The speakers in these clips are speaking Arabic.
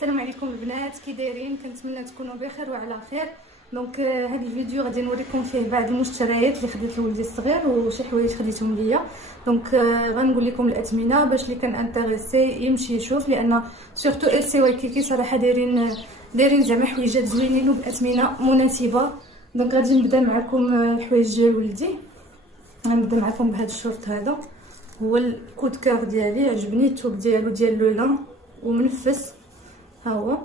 السلام عليكم البنات، كي دايرين؟ كنتمنى تكونوا بخير وعلى خير. دونك هذا الفيديو غادي نوريكم فيه بعض المشتريات اللي خديت لولدي الصغير وشي حوايج خديتهم ليا. دونك غنقول لكم الاثمنه باش اللي كان انتريسي يمشي يشوف، لان سورتو ال سي وايكيكي صراحه دايرين زعما حويجات زوينين وباثمنه مناسبه. دونك غادي نبدا معكم الحوايج ديال ولدي. غنبدا معكم بهذا الشورت، هذا هو الكود كار ديالي، عجبني التوب ديالو ديال لولان ومنفس. ها هو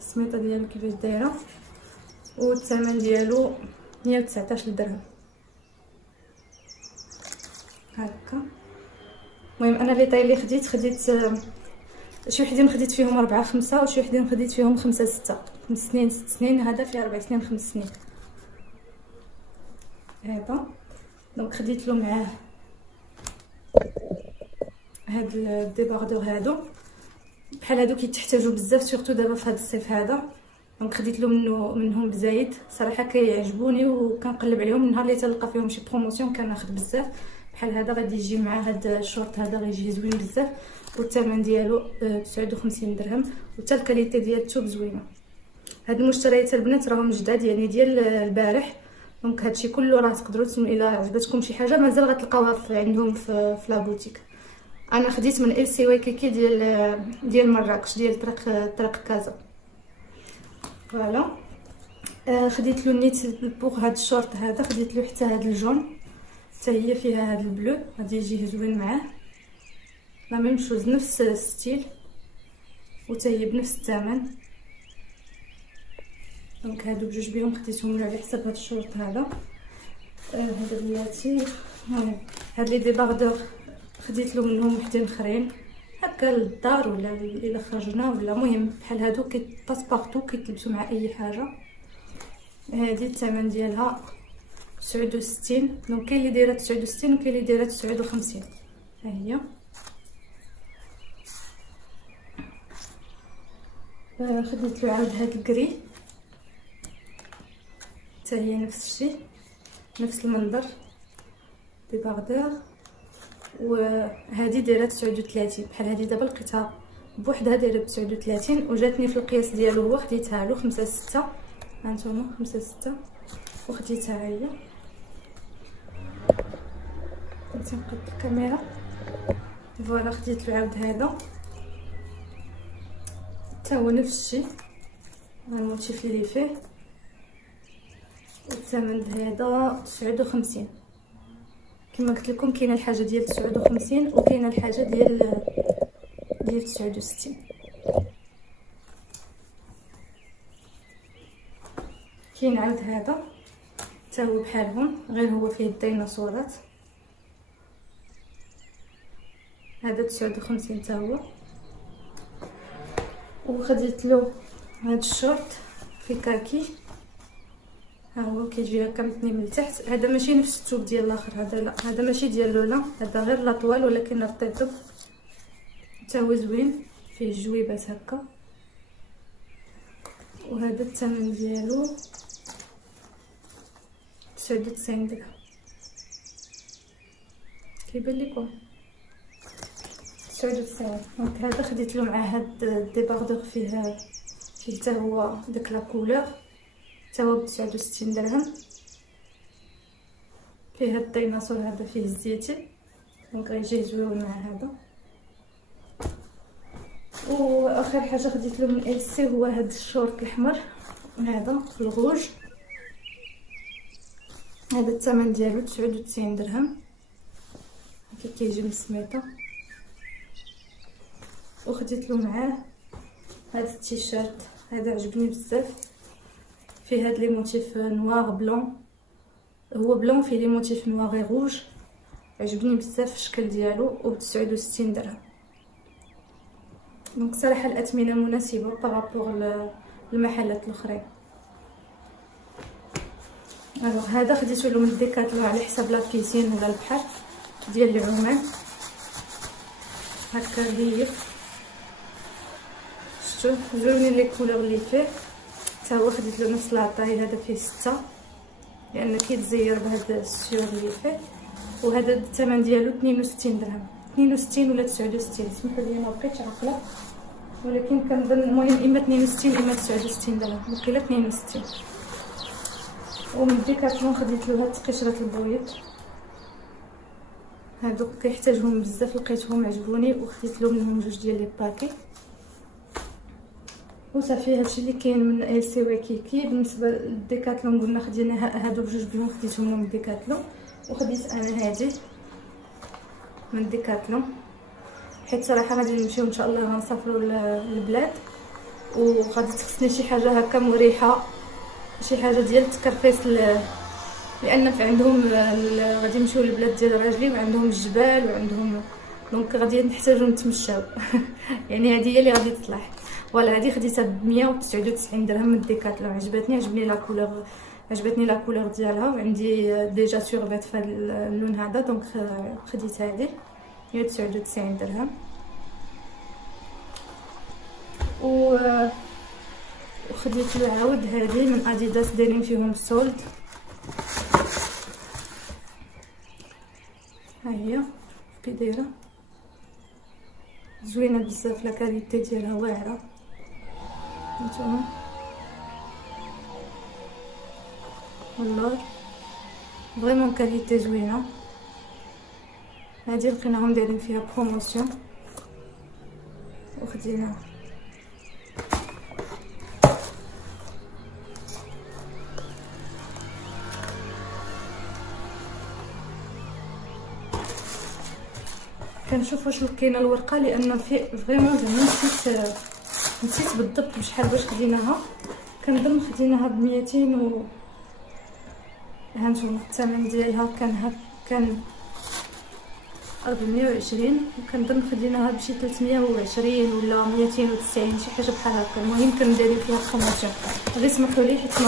السميطه ديالو كيفاش دايره، والثمن ديالو 119 درهم هكا. المهم انا لي طاي اللي خديت شي وحدين خديت فيهم 4 5 وشي وحدين خديت فيهم 5 6 5 سنين 6 سنين، هذا فيه 4 سنين 5 سنين هذا. دونك خديت له معاه هاد الديباردور هادو، بحال هادو كيتحتاجوا بزاف سورتو دابا في هذا الصيف هذا. دونك خديت له منهم بزايد، صراحه كيعجبوني وكنقلب عليهم النهار اللي تلقى فيهم شي بروموسيون كناخذ بزاف. بحال هذا غادي يجي مع هذا الشورت هذا، غيجي زوين بزاف، والثمن ديالو 59 درهم، وحتى الكاليتي ديال الثوب زوينه. هاد المشتريات البنات راهم جداد يعني ديال البارح. دونك هادشي كله راه تقدروا الا عجبتكم شي حاجه مازال غتلقاوها عندهم في لابوتيك. انا خديت من ال سي وايكيكي ديال مراكش، ديال طريق كازا. فوالا خديت له نيت بوغ هاد الشورت هذا، خديت له حتى هاد الجون، حتى هي فيها هاد البلو غادي يجي زوين معاه، لا ميم شوز نفس الستيل وحتى هي بنفس الثمن. دونك هادو بجوج بهم خديتهم على حساب هاد الشورت هذا. هذا بلاتي هاد لي ديباردور خديت له منهم وحدين اخرين هكا للدار ولا الا خرجنا، ولا مهم بحال هادو كيباس بارطو كيتلبسوا مع اي حاجه. هذه الثمن ديالها 69. دونك كاين اللي دايره 69 وكاين اللي دايره 59. ها هي خديت له عاود هاد الكري، حتى هي نفس الشيء نفس المنظر ديباردور، وهذه دايره 39. بحال هذه دابا لقيتها بوحدها دايره ب 39 وجاتني في القياس ديالو هو، خديتها له 5 6. هانتوما 5 6 وخديتها هي. تنقد الكاميرا. فوالا خديت له عاود هذا حتى هو نفس الشيء، الموتيف اللي فيه، والثمن هذا 59. كما قلت لكم كاينه الحاجه ديال 59 وكاينه الحاجه ديال 69. كاين عاود هذا حتى هو بحالهم، غير هو فيه الديناصورات. هذا 59 حتى هو. وخديت له هذا الشورت في كاكي، ها هو كيجي هكا متني من التحت. هذا ماشي نفس الثوب ديال الاخر، هذا لا، هذا ماشي ديال لولا، هذا غير لاطوال ولكن رطيطب حتى هو زوين، فيه جويبات هكا. وهذا الثمن ديالو 99 درهم. كيبان لكم 99. دونك هذا خديت له مع هاد الديباردور فيه حتى هو داك لا كولور، حتى هو ب 69 درهم. فيه هاد الديناصور هذا فيه الزيتي، دونك غيجي زوين مع هذا. واخر حاجه خديت له من ال سي هو هاد الشورت الاحمر هذا في الغوج. هذا الثمن ديالو 99 درهم، هكا كيجي بالسميطه. وخديت له معاه هذا التيشيرت هذا، عجبني بزاف، فيه هاد لي موتيف نوار بلون، هو بلون فيه لي موتيف نوار روج، عجبني بزاف الشكل ديالو، و 69 درهم. دونك صراحه الاثمنه مناسبه بارابور للمحلات الاخرين. الوغ هذا خديته له من ديكاتلون على حساب لا بيسين ولا البحر ديال العمان، هكا رهيف، شفتوا زوينين لي كولور اللي فيه. حتى هو خديت له نفس لاطاي، هذا فيه 6 لان كيتزير بهذا السيور اللي فيه. وهذا الثمن ديالو 62 درهم. 62 ولا 69. سمحوا لي ما بقيتش عاقله، ولكن كنظن المهم اما 62 اما 69 درهم، وكيلا 62. ومن ديكاتلون خديت له هاد قشره البويض، هادو كيحتاجهم بزاف، لقيتهم عجبوني وخديت له منهم جوج ديال لي باكي وصافي. هادشي اللي كاين من ال سي وكيكي. بالنسبه للديكاتلون قلنا خدينا هادو بجوج بهم، خديتهم من ديكاتلون. وخديت انا هادي من ديكاتلون حيت صراحه غادي نمشيو ان شاء الله، غنسافروا للبلاد وغادي تخصني شي حاجه هكا مريحه، شي حاجه ديال التكرفيس لان في عندهم غادي نمشيو للبلاد ديال راجلي وعندهم الجبال وعندهم دونك غادي نحتاجو نتمشاو يعني هذه هي اللي غادي تصلح. فوالا هذه خديتها ب 199 درهم من ديكاتلون. عجبتني لا كولور ديالها، وعندي ديجا سوربات في اللون هذا، دونك خديت هذه 199 درهم. وخديت له عاود هذه من اديداس دايرين فيهم سولد، ها هي كي دايره زوينه بزاف، لا كاليتي ديالها واعره هانتوما والله فريمون كاليتي زوينه. هادي لقيناهم دايرين فيها بروموسيون وخديناها. كنشوف واش لقينا الورقه، لان في فريمون زعما نسيت بالضبط بشحال باش خديناها. كنظن خديناها ب 200 و هانتوما الثمن ديالها كان 420، وكنظن خديناها بشي 320 ولا 290 شي حاجه بحال هكا. المهم كنديري فيها بروموسيون. غير سمحوا لي حيت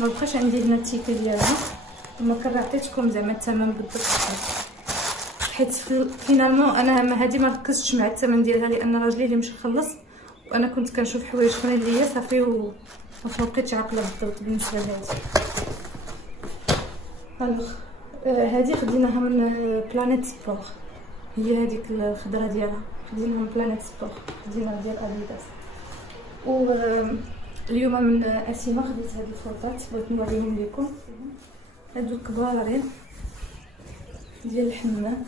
ما بقاش عندي هنا التيكي ديالها، وما كنعطيتكم زعما الثمن بالضبط حيت فينالمون انا هذه ما ركزتش مع الثمن ديالها، لان راجلي اللي مشى خلص وانا كنت كنشوف حوايج اخرين ليا صافي وما بقيتش عاقله بالضبط بالنسبه لهذه. الوغ هذه خديناها من بلانيت سبور، هي هذيك الخضره ديالها خديناها من بلانيت سبور، خديناها ديال اديداس. واليوم من اسيما خديت هاد الفوطات، بغيت نوريهم لكم. هادو الكبارين ديال الحمام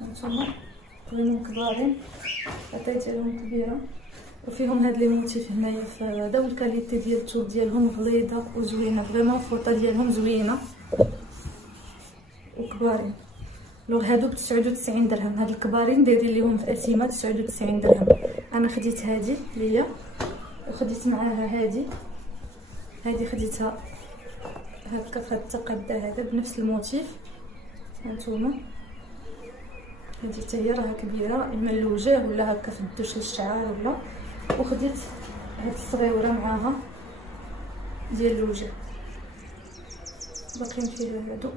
هانتوما فريمون كبارين، العطاي ديالهم كبيره، وفيهم هاد لي موتيف هنايا في هذا، والكاليتي ديال الثوب ديالهم غليظه وزوينه فريمون. الفوطه ديالهم زوينه وكبارين. لو هادو ب 99 درهم، هاد الكبارين دايرين ليهم في اسيما 99 درهم. انا خديت هادي ليا وخديت معاها هادي خديتها هكا في هاد التقاده هذا بنفس الموتيف هانتوما. هادي حتى هي راها كبيره، اما للوجه ولا هكا في الدوش للشعر ولا. وخديت هاد الصغيوره معاها ديال الوجه، باقيين فيها هادو.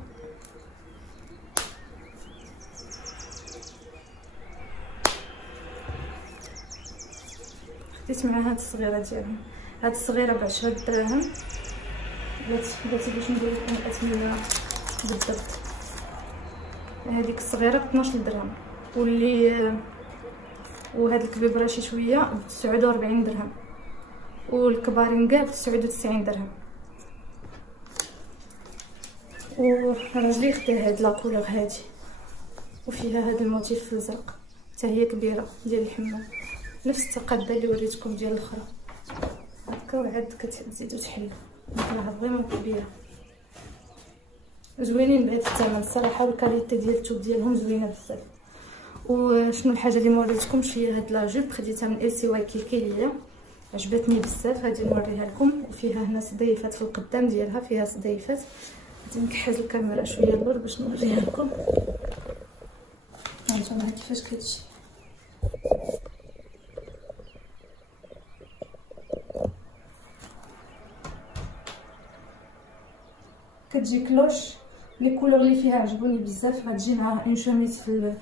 خديت معاها هاد الصغيره ديالهم، هاد الصغيره ب10 دراهم. بغيتي باش ندير لكم الاثمنه بالضبط. هذيك الصغيره ب 12 درهم، وهاد الكبيبره شي شويه ب 49 درهم، والكبارين كاع ب 99 درهم. وراجلي خدا هاد لاكولور هادي، وفيها هاد الموتيف الازرق، حتى هي كبيره ديال الحمام، نفس التقاده اللي وريتكم ديال الاخرى هكا. وعاد كتزيدو تحلو، راها فريمون كبيره، زوينين بهذا الثمن الصراحه، والكاليتي ديال الثوب ديالهم زوينه بزاف. وشنو الحاجه اللي موريتكمش هي هاد لا جوب، خديتها من ال سي وكيكي ليا، عجبتني بزاف. غادي نوريها لكم، وفيها هنا صديفات في القدام ديالها، فيها صديفات. غادي نكحز الكاميرا شويه اللور باش نوريها لكم. هانتوما كيفاش كتجي، كتجي كلوش. لي كولور اللي فيها عجبوني بزاف. غتجي معاها اون شوميز في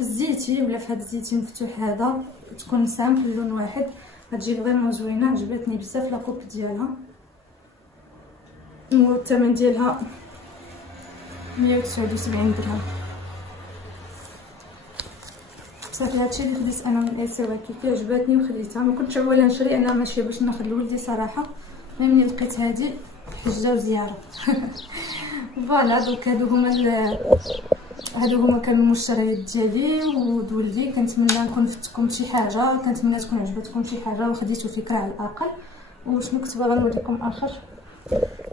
الزيتي ولا في هذا الزيتي مفتوح هذا، تكون سامبل لون واحد، غتجي فريمون زوينه. عجبتني بزاف لا كوب ديالها، والثمن ديالها 179 درهم. صافي هادشي اللي خديت انا من كي عجباتني وخديتها. ما كنتش اولا نشري انا ماشيه باش ناخذ لولدي صراحه، ملي لقيت هادي حجه وزياره فوالا. دوك هادو هما كانوا المشتريات ديالي ولدي. كنتمنى نكون فتكم شي حاجه، كنتمنى تكون عجبتكم شي حاجه وخديتو فكره على الاقل. وشنو كنت باغا نوريكم اخر،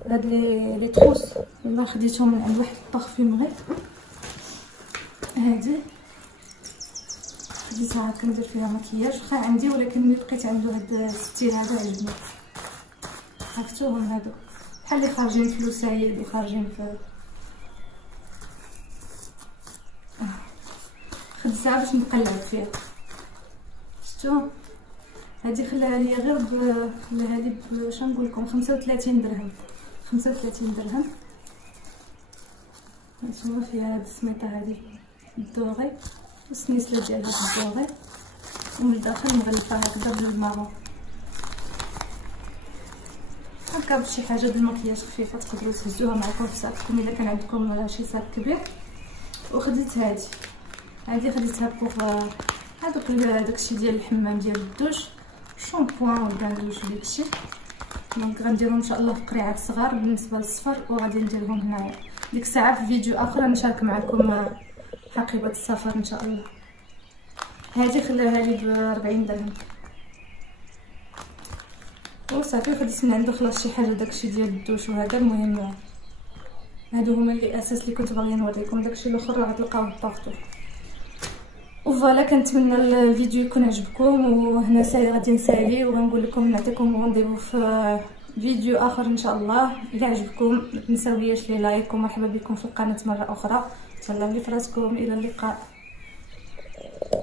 هاد لي تروس اللي خديتهم من عند واحد البارفيمري. هادي خديتها كندير فيها مكياج، واخا عندي ولكن ملي لقيت عنده هاد الستيل هذا عجبني. عرفتوهم هادو بحال اللي خارجين في لوسايل، اللي خارجين في خديتها باش نقلب فيها. شفتو هادي خلاها لي غير خلاها لي واش نقول لكم 35 درهم. 35 درهم. هانتوما فيها هاد السميطه هادي الدوغي والسنيسله ديال هاد الدوغي، ومن الداخل مغلفه هكذا بالمارون هكا بشي حاجه بالمكياج خفيفه تقدروا تهزوها معكم في ساككم الا كان عندكم شي ساك كبير. وخديت هادي خديتها بوغ هذوك داكشي ديال الحمام ديال الدوش، شامبوان والكاندوش داكشي. دونك غنديرهم ان شاء الله في قريعات صغار بالنسبه للصفر، وغادي نديرهم هنايا ديك الساعه في فيديو اخر نشارك معكم حقيبه السفر ان شاء الله. هذه خلاها لي ب 40 درهم وصافي. خديت من عنده خلاص شي حاجه داكشي ديال الدوش وهذا. المهم هادو هما اللي اساس اللي كنت باغيه نوريكم، داكشي الاخر راه غتلقاوه بارطو. وفوالا كنتمنى الفيديو يكون عجبكم، وهنا غادي نسالي وغنقول لكم نعطيكم رونديفو في فيديو اخر ان شاء الله. الا عجبكم ما تنساوش لي لايك، ومرحبا بكم في القناه مره اخرى. تهلاو لي فراسكم، الى اللقاء.